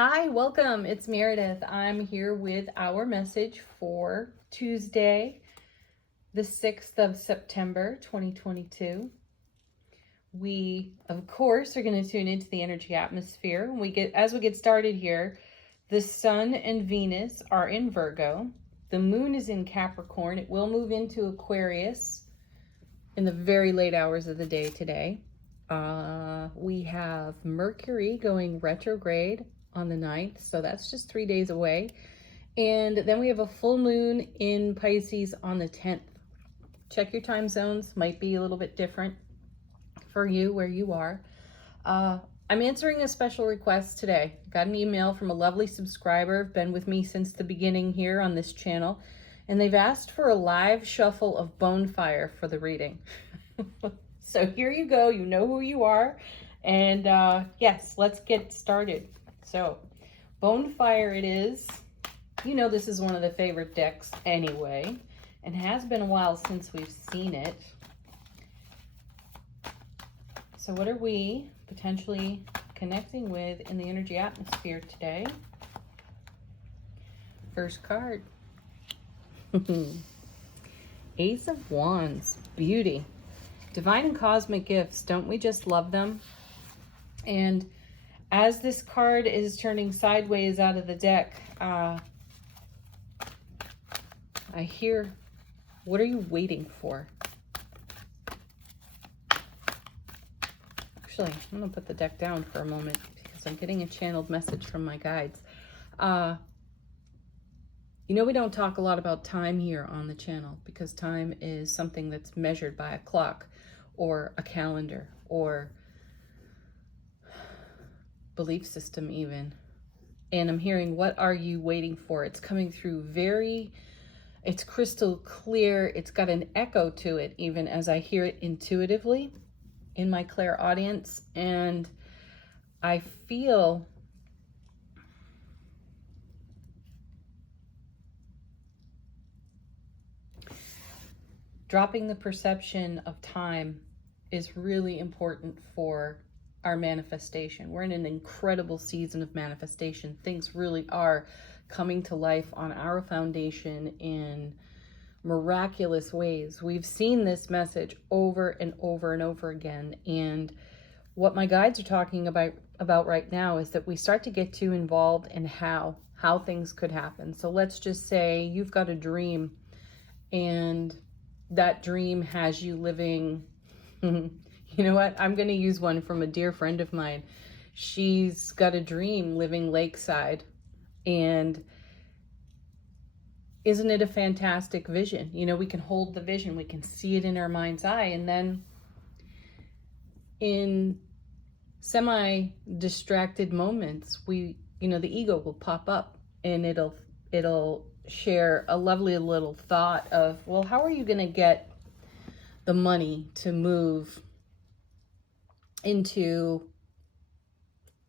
Hi, welcome. It's Meredith. I'm here with our message for Tuesday, the 6th of September, 2022. We, of course, are going to tune into the energy atmosphere. As we get started here, the Sun and Venus are in Virgo. The Moon is in Capricorn. It will move into Aquarius in the very late hours of the day today. We have Mercury going retrograde on the 9th, so that's just 3 days away. And then we have a full moon in Pisces on the 10th. Check your time zones, might be a little bit different for you where you are. I'm answering a special request today. Got an email from a lovely subscriber, been with me since the beginning here on this channel, and they've asked for a live shuffle of Bonefire for the reading. So here you go, you know who you are, and yes, let's get started. So, Bonefire it is. You know this is one of the favorite decks anyway, and has been a while since we've seen it. So what are we potentially connecting with in the energy atmosphere today? First card. Ace of Wands, beauty. Divine and cosmic gifts, don't we just love them? And as this card is turning sideways out of the deck, I hear, what are you waiting for? Actually, I'm going to put the deck down for a moment because I'm getting a channeled message from my guides. You know, we don't talk a lot about time here on the channel because time is something that's measured by a clock or a calendar or belief system even. And I'm hearing, what are you waiting for? It's coming through it's crystal clear. It's got an echo to it even as I hear it intuitively in my clairaudience. And I feel dropping the perception of time is really important for our manifestation. We're in an incredible season of manifestation. Things really are coming to life on our foundation in miraculous ways. We've seen this message over and over and over again. And what my guides are talking about right now is that we start to get too involved in how things could happen. So let's just say you've got a dream and that dream has you living you know what? I'm going to use one from a dear friend of mine. She's got a dream living lakeside. And isn't it a fantastic vision? You know, we can hold the vision. We can see it in our mind's eye. And then in semi-distracted moments, the ego will pop up and it'll share a lovely little thought of, well, how are you going to get the money to move into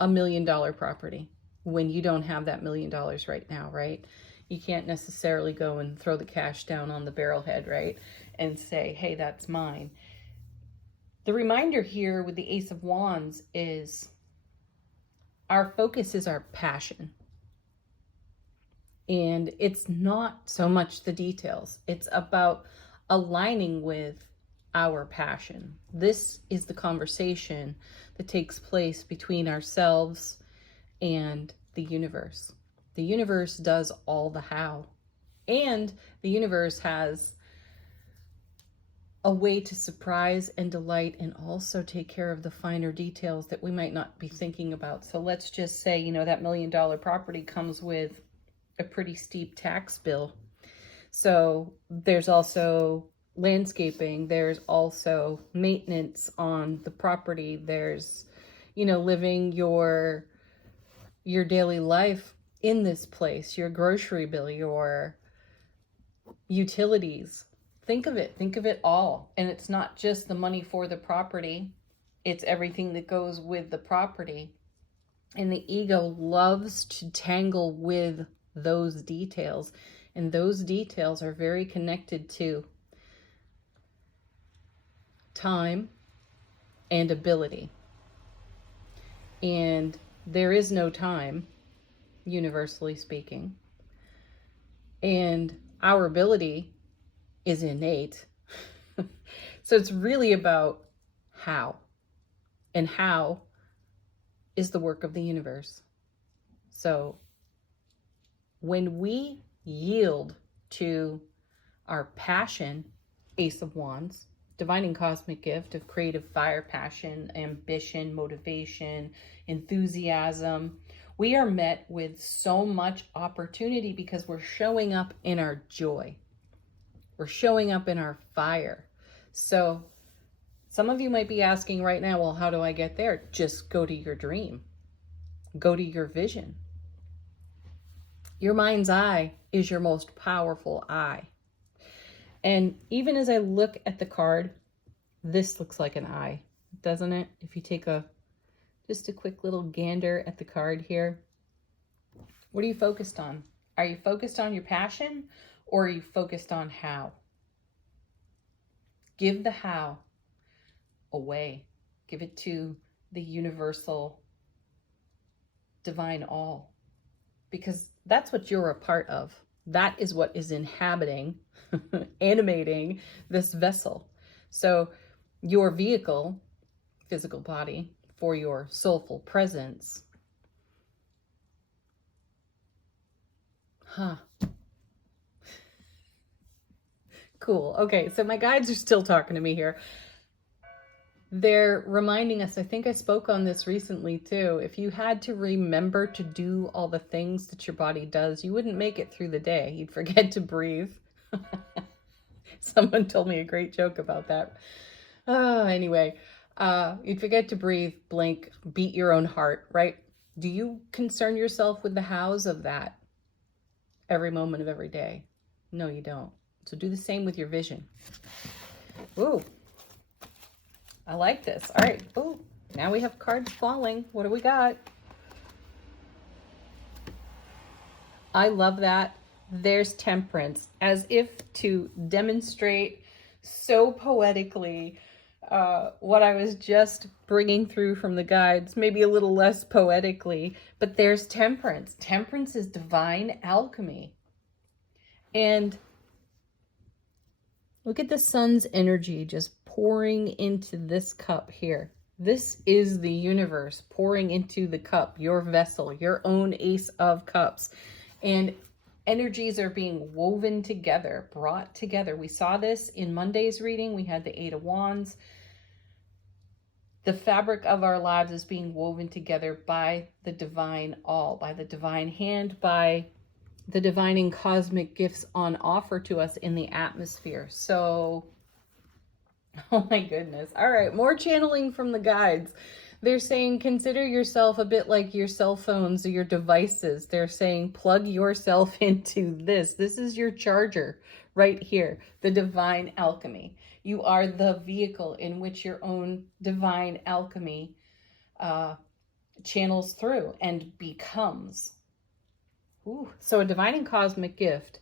$1 million property when you don't have that $1 million right now, right? You can't necessarily go and throw the cash down on the barrelhead, right? And say, hey, that's mine. The reminder here with the Ace of Wands is our focus is our passion. And it's not so much the details. It's about aligning with our passion. This is the conversation that takes place between ourselves and the universe. The universe does all the how. And the universe has a way to surprise and delight and also take care of the finer details that we might not be thinking about. So let's just say, that $1 million property comes with a pretty steep tax bill. So there's also landscaping, there's also maintenance on the property, there's living your daily life in this place, your grocery bill, your utilities. Think of it all. And it's not just the money for the property, it's everything that goes with the property. And the ego loves to tangle with those details, and those details are very connected to time and ability. And there is no time universally speaking. And our ability is innate. So it's really about how. And how is the work of the universe. So when we yield to our passion, Ace of Wands, divine and cosmic gift of creative fire, passion, ambition, motivation, enthusiasm, we are met with so much opportunity because we're showing up in our joy. We're showing up in our fire. So some of you might be asking right now, well, how do I get there? Just go to your dream. Go to your vision. Your mind's eye is your most powerful eye. And even as I look at the card, this looks like an eye, doesn't it? If you take just a quick little gander at the card here, what are you focused on? Are you focused on your passion, or are you focused on how? Give the how away. Give it to the universal divine all, because that's what you're a part of. That is what is inhabiting, animating this vessel. So your vehicle, physical body, for your soulful presence. Cool. Okay, so my guides are still talking to me here. They're reminding us, I think I spoke on this recently too, if you had to remember to do all the things that your body does, you wouldn't make it through the day. You'd forget to breathe. Someone told me a great joke about that. Anyway, you'd forget to breathe, blink, beat your own heart, right? Do you concern yourself with the hows of that every moment of every day? No, you don't. So do the same with your vision. Ooh. I like this. All right. Oh, now we have cards falling. What do we got? I love that. There's Temperance, as if to demonstrate so poetically what I was just bringing through from the guides, maybe a little less poetically, but there's Temperance. Temperance is divine alchemy. And look at the sun's energy just pouring into this cup here. This is the universe pouring into the cup, your vessel, your own Ace of Cups. And energies are being woven together, brought together. We saw this in Monday's reading. We had the Eight of Wands. The fabric of our lives is being woven together by the divine all, by the divine hand, by the divine and cosmic gifts on offer to us in the atmosphere. So, oh my goodness. All right, more channeling from the guides. They're saying, consider yourself a bit like your cell phones or your devices. They're saying, plug yourself into this. This is your charger right here, the divine alchemy. You are the vehicle in which your own divine alchemy channels through and becomes. Ooh, so a divine and cosmic gift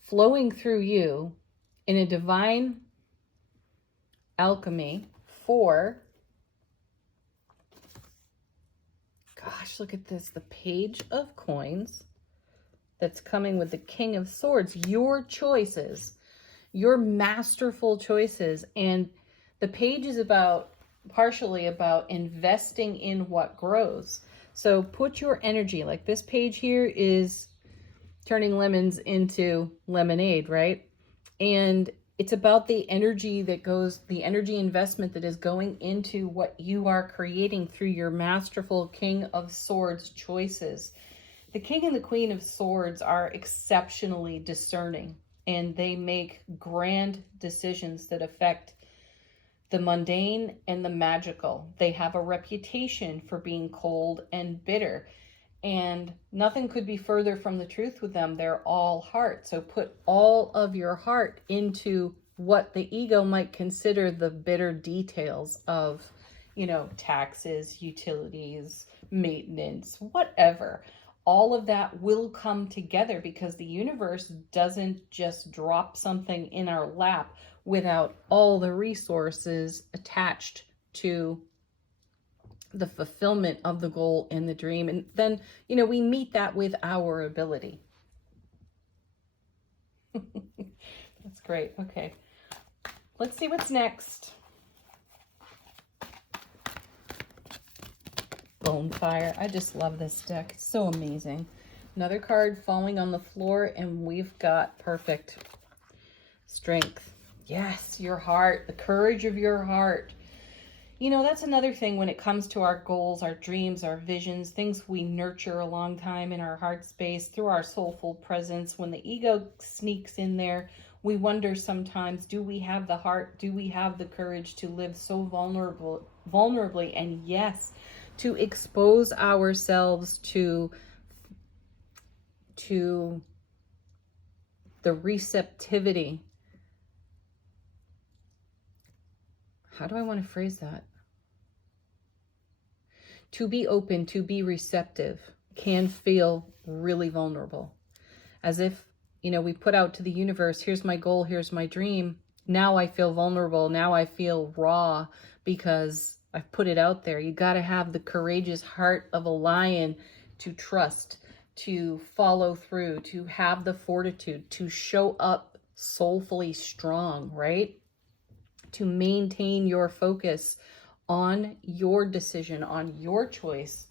flowing through you in a divine alchemy for, gosh, look at this, the Page of Coins that's coming with the King of Swords. Your choices, your masterful choices. And the page is partially about investing in what grows. So put your energy, like this page here is turning lemons into lemonade, right? And it's about the energy that goes, the energy investment that is going into what you are creating through your masterful King of Swords choices. The King and the Queen of Swords are exceptionally discerning, and they make grand decisions that affect the mundane and the magical. They have a reputation for being cold and bitter, and nothing could be further from the truth with them. They're all heart. So put all of your heart into what the ego might consider the bitter details of, taxes, utilities, maintenance, whatever. All of that will come together because the universe doesn't just drop something in our lap without all the resources attached to the fulfillment of the goal and the dream. And then, you know, we meet that with our ability. That's great. Okay. Let's see what's next. Bonefire. I just love this deck. It's so amazing. Another card falling on the floor, and we've got perfect strength. Yes, your heart, the courage of your heart. You know, that's another thing when it comes to our goals, our dreams, our visions, things we nurture a long time in our heart space through our soulful presence. When the ego sneaks in there, we wonder sometimes, do we have the heart? Do we have the courage to live so vulnerably? And yes, to expose ourselves to the receptivity. How do I want to phrase that? To be open, to be receptive can feel really vulnerable. As if, you know, we put out to the universe, here's my goal, here's my dream. Now I feel vulnerable. Now I feel raw because I've put it out there. You got to have the courageous heart of a lion to trust, to follow through, to have the fortitude, to show up soulfully strong, right? To maintain your focus on your decision, on your choice,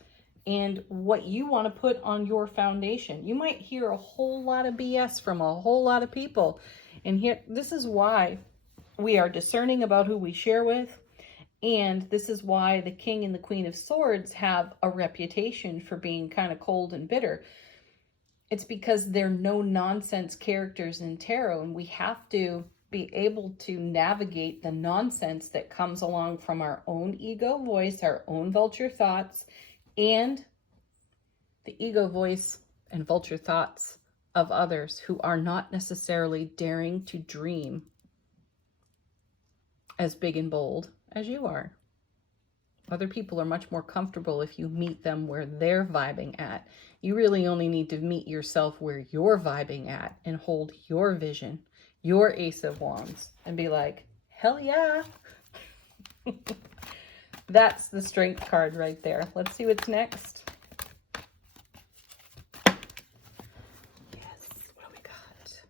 and what you want to put on your foundation. You might hear a whole lot of BS from a whole lot of people. And here, this is why we are discerning about who we share with. And this is why the King and the Queen of Swords have a reputation for being kind of cold and bitter. It's because they're no nonsense characters in tarot, and we have to be able to navigate the nonsense that comes along from our own ego voice, our own vulture thoughts, and the ego voice and vulture thoughts of others who are not necessarily daring to dream as big and bold as you are. Other people are much more comfortable if you meet them where they're vibing at. You really only need to meet yourself where you're vibing at and hold your vision, your Ace of Wands, and be like, hell yeah. That's the strength card right there. Let's see what's next. Yes, what do we got?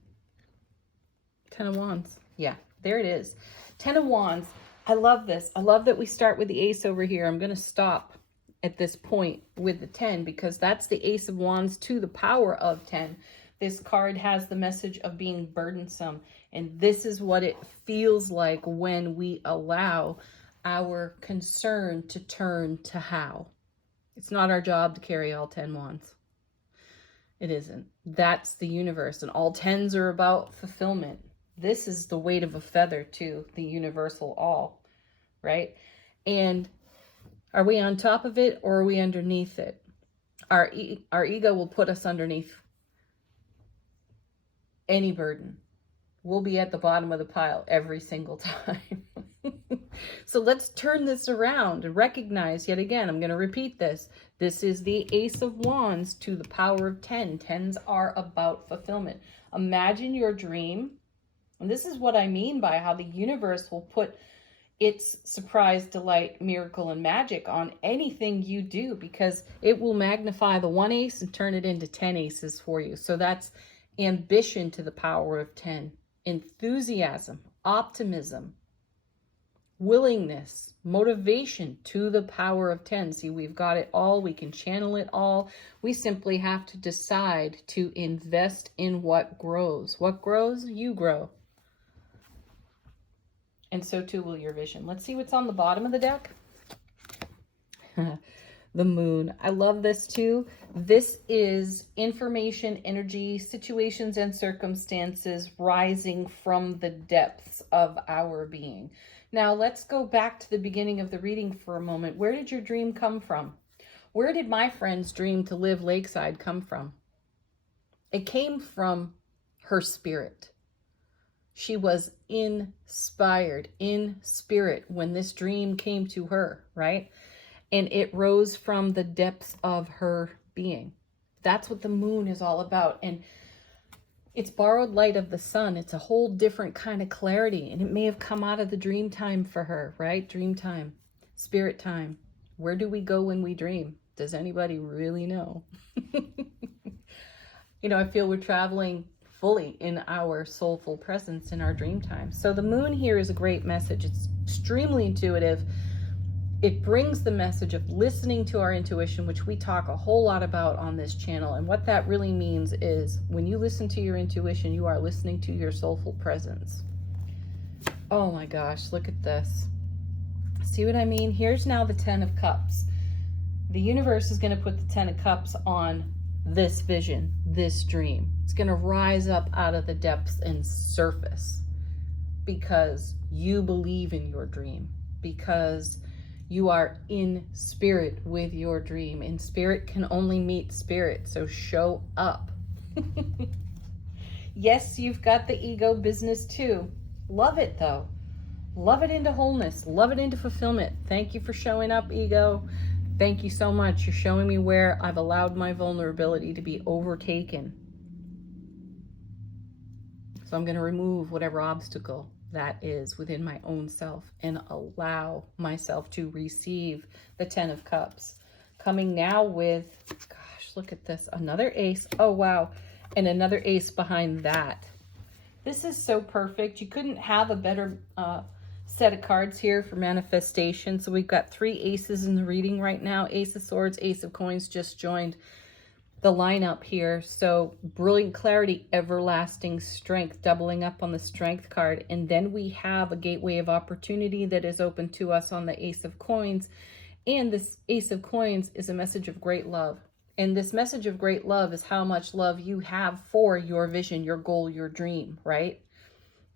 10 of Wands. Yeah, there it is. 10 of Wands. I love this. I love that we start with the Ace over here. I'm going to stop at this point with the 10 because that's the Ace of Wands to the power of 10. This card has the message of being burdensome. And this is what it feels like when we allow our concern to turn to how. It's not our job to carry all 10 wands. It isn't. That's the universe. And all 10s are about fulfillment. This is the weight of a feather to the universal all, right? And are we on top of it or are we underneath it? Our ego will put us underneath any burden. We'll be at the bottom of the pile every single time. So let's turn this around and recognize, yet again, I'm going to repeat this. This is the Ace of Wands to the power of 10. 10s are about fulfillment. Imagine your dream. And this is what I mean by how the universe will put its surprise, delight, miracle, and magic on anything you do because it will magnify the one ace and turn it into 10 aces for you. So that's ambition to the power of 10. Enthusiasm, optimism, willingness, motivation to the power of 10. See, we've got it all. We can channel it all. We simply have to decide to invest in what grows. What grows, you grow. And so too will your vision. Let's see what's on the bottom of the deck. The Moon. I love this too. This is information, energy, situations, and circumstances rising from the depths of our being. Now, let's go back to the beginning of the reading for a moment. Where did your dream come from? Where did my friend's dream to live lakeside come from? It came from her spirit. She was inspired in spirit when this dream came to her, right? And it rose from the depths of her being. That's what the moon is all about. And it's borrowed light of the sun. It's a whole different kind of clarity. And it may have come out of the dream time for her, right? Dream time, spirit time. Where do we go when we dream? Does anybody really know? You know, I feel we're traveling fully in our soulful presence in our dream time. So the moon here is a great message. It's extremely intuitive. It brings the message of listening to our intuition, which we talk a whole lot about on this channel. And what that really means is when you listen to your intuition, you are listening to your soulful presence. Oh my gosh, look at this. See what I mean? Here's now the 10 of Cups. The universe is going to put the 10 of Cups on this vision, this dream. It's going to rise up out of the depths and surface because you believe in your dream, because you are in spirit with your dream, and spirit can only meet spirit. So show up. Yes, you've got the ego business too. Love it though. Love it into wholeness. Love it into fulfillment. Thank you for showing up, ego. Thank you so much. You're showing me where I've allowed my vulnerability to be overtaken. So I'm going to remove whatever obstacle that is within my own self and allow myself to receive the 10 of Cups. Coming now with, gosh, look at this. Another ace. Oh, wow. And another ace behind that. This is so perfect. You couldn't have a better set of cards here for manifestation. So we've got 3 aces in the reading right now. Ace of Swords, Ace of Coins just joined the lineup here. So brilliant clarity, everlasting strength, doubling up on the strength card. And then we have a gateway of opportunity that is open to us on the Ace of Coins. And this Ace of Coins is a message of great love. And this message of great love is how much love you have for your vision, your goal, your dream, right?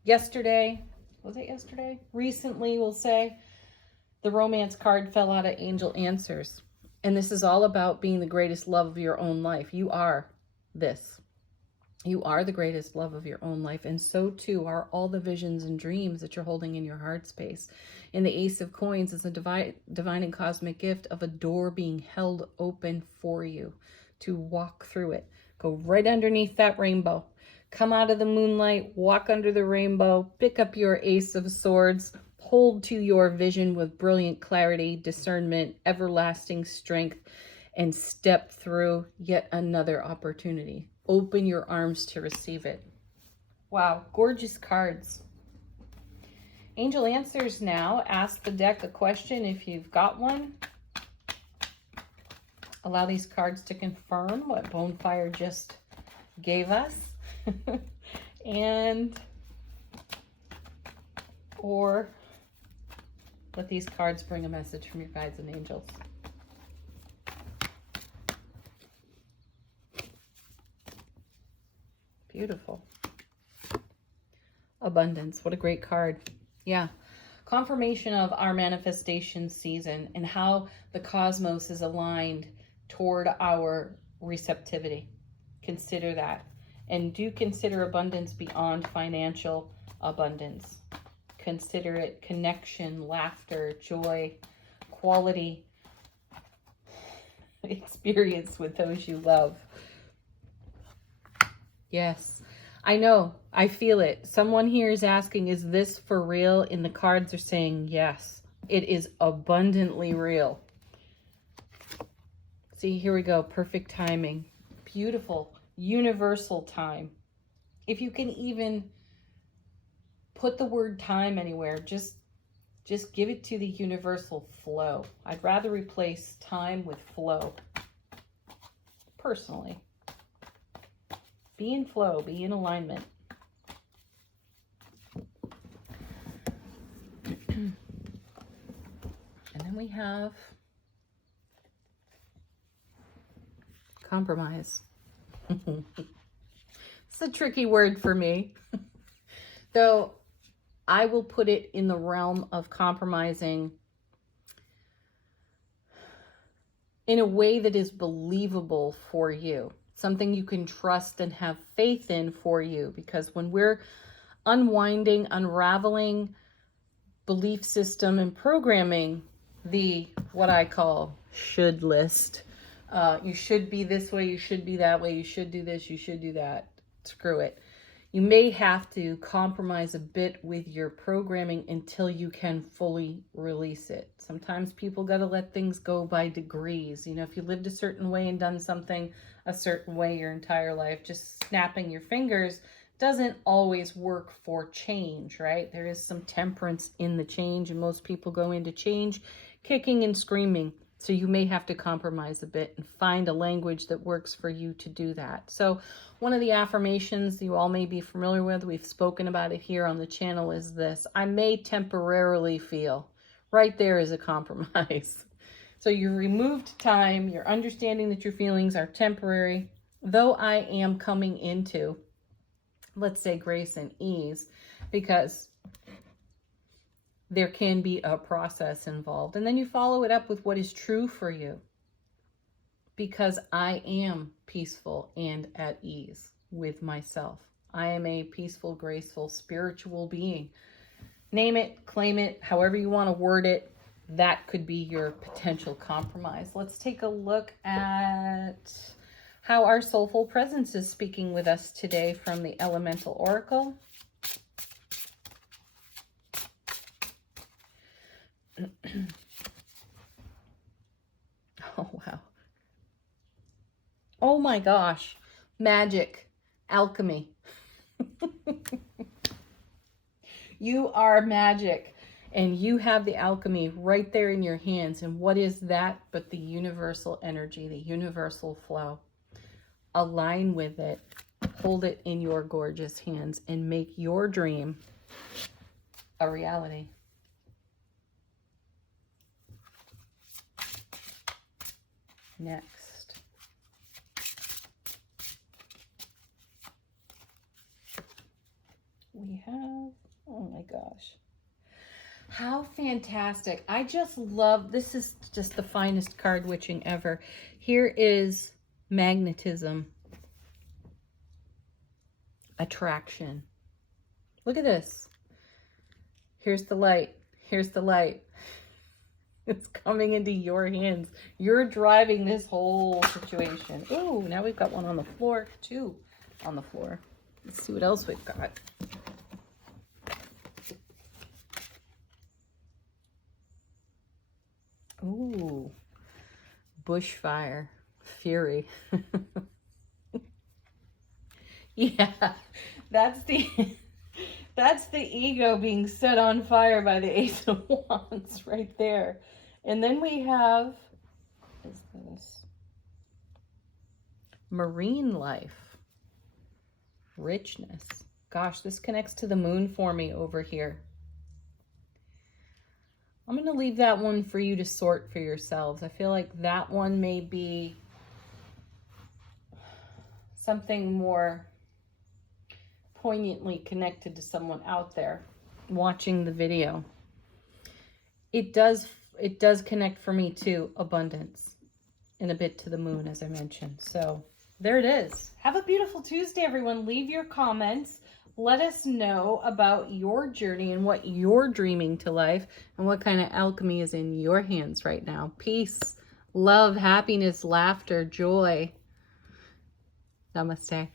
Yesterday, was it yesterday? Recently, we'll say, the romance card fell out of Angel Answers. And this is all about being the greatest love of your own life. You are this. You are the greatest love of your own life. And so too are all the visions and dreams that you're holding in your heart space. And the Ace of Coins is a divine and cosmic gift of a door being held open for you to walk through it. Go right underneath that rainbow. Come out of the moonlight, walk under the rainbow, pick up your Ace of Swords, hold to your vision with brilliant clarity, discernment, everlasting strength, and step through yet another opportunity. Open your arms to receive it. Wow, gorgeous cards. Angel Answers now. Ask the deck a question if you've got one. Allow these cards to confirm what Bonefire just gave us. Or let these cards bring a message from your guides and angels. Beautiful. Abundance. What a great card. Yeah. Confirmation of our manifestation season and how the cosmos is aligned toward our receptivity. Consider that. And do consider abundance beyond financial abundance. Consider it connection, laughter, joy, quality experience with those you love. Yes, I know. I feel it. Someone here is asking, is this for real? And the cards are saying, yes, it is abundantly real. See, here we go. Perfect timing. Beautiful, universal time. If you can even put the word time anywhere, just give it to the universal flow. I'd rather replace time with flow. Personally. Be in flow, be in alignment. And then we have compromise. It's a tricky word for me. Though I will put it in the realm of compromising in a way that is believable for you. Something you can trust and have faith in for you. Because when we're unwinding, unraveling belief system and programming the, what I call should list. You should be this way, you should be that way, you should do this, you should do that. Screw it. You may have to compromise a bit with your programming until you can fully release it. Sometimes people got to let things go by degrees. You know, if you lived a certain way and done something a certain way your entire life, just snapping your fingers doesn't always work for change, right? There is some temperance in the change, and most people go into change kicking and screaming. So you may have to compromise a bit and find a language that works for you to do that. So one of the affirmations you all may be familiar with, we've spoken about it here on the channel, is this: I may temporarily feel. Right there is a compromise. So you removed time, you're understanding that your feelings are temporary, though I am coming into, let's say, grace and ease, because there can be a process involved. And then you follow it up with what is true for you, because I am peaceful and at ease with myself. I am a peaceful, graceful, spiritual being. Name it, claim it, however you want to word it. That could be your potential compromise. Let's take a look at how our soulful presence is speaking with us today from the Elemental Oracle. Oh, wow. Oh my gosh. Magic. Alchemy. You are magic, and you have the alchemy right there in your hands. And what is that but the universal energy, the universal flow? Align with it. Hold it in your gorgeous hands and make your dream a reality. Next, we have, oh my gosh, how fantastic. I just love, this is just the finest card witching ever. Here is magnetism, attraction. Look at this. Here's the light. Here's the light. It's coming into your hands. You're driving this whole situation. Ooh, now we've got one on the floor, two on the floor. Let's see what else we've got. Ooh, bushfire, fury. Yeah, that's the ego being set on fire by the Ace of Wands right there. And then we have, what is this? Marine life, richness. Gosh, this connects to the moon for me over here. I'm going to leave that one for you to sort for yourselves. I feel like that one may be something more poignantly connected to someone out there watching the video. It does connect for me to abundance and a bit to the moon, as I mentioned. So there it is. Have a beautiful Tuesday, everyone. Leave your comments. Let us know about your journey and what you're dreaming to life and what kind of alchemy is in your hands right now. Peace, love, happiness, laughter, joy. Namaste.